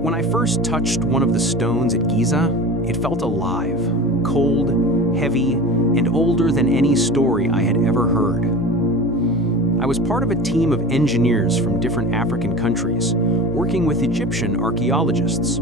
When I first touched one of the stones at Giza, it felt alive, cold, heavy, and older than any story I had ever heard. I was part of a team of engineers from different African countries, working with Egyptian archaeologists.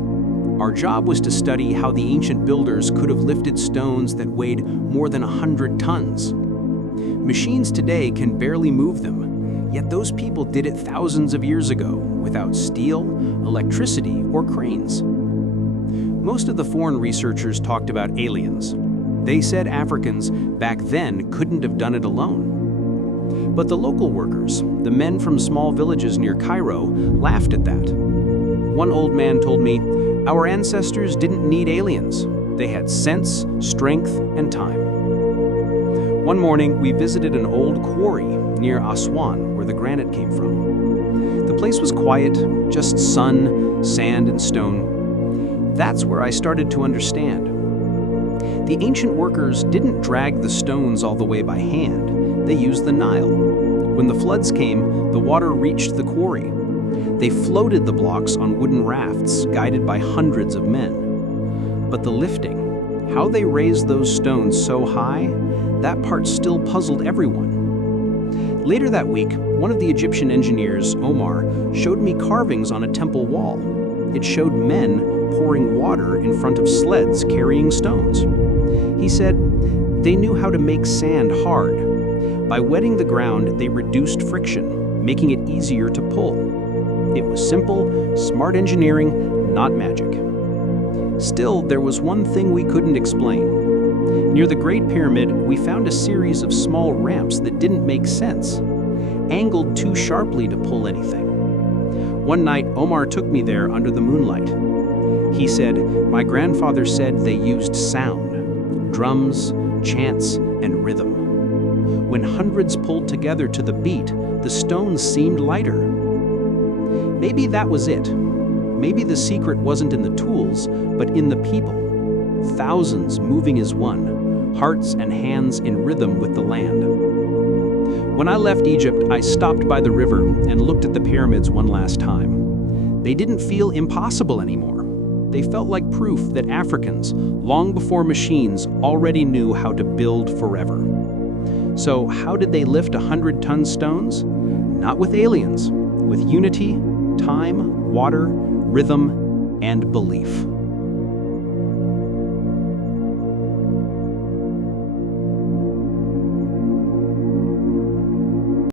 Our job was to study how the ancient builders could have lifted stones that weighed more than 100 tons. Machines today can barely move them, yet those people did it thousands of years ago without steel, electricity, or cranes. Most of the foreign researchers talked about aliens. They said Africans back then couldn't have done it alone. But the local workers, the men from small villages near Cairo, laughed at that. One old man told me, "Our ancestors didn't need aliens. They had sense, strength, and time." One morning, we visited an old quarry near Aswan, where the granite came from. The place was quiet, just sun, sand, and stone. That's where I started to understand. The ancient workers didn't drag the stones all the way by hand. They used the Nile. When the floods came, the water reached the quarry. They floated the blocks on wooden rafts, guided by hundreds of men. But the lifting, how they raised those stones so high, that part still puzzled everyone. Later that week, one of the Egyptian engineers, Omar, showed me carvings on a temple wall. It showed men pouring water in front of sleds carrying stones. He said they knew how to make sand hard. By wetting the ground, they reduced friction, making it easier to pull. It was simple, smart engineering, not magic. Still, there was one thing we couldn't explain. Near the Great Pyramid, we found a series of small ramps that didn't make sense, angled too sharply to pull anything. One night, Omar took me there under the moonlight. He said, "My grandfather said they used sound, drums, chants, and rhythm. When hundreds pulled together to the beat, the stones seemed lighter." Maybe that was it. Maybe the secret wasn't in the tools, but in the people. Thousands moving as one, hearts and hands in rhythm with the land. When I left Egypt, I stopped by the river and looked at the pyramids one last time. They didn't feel impossible anymore. They felt like proof that Africans, long before machines, already knew how to build forever. So how did they lift 100-ton stones? Not with aliens, with unity, time, water, rhythm, and belief.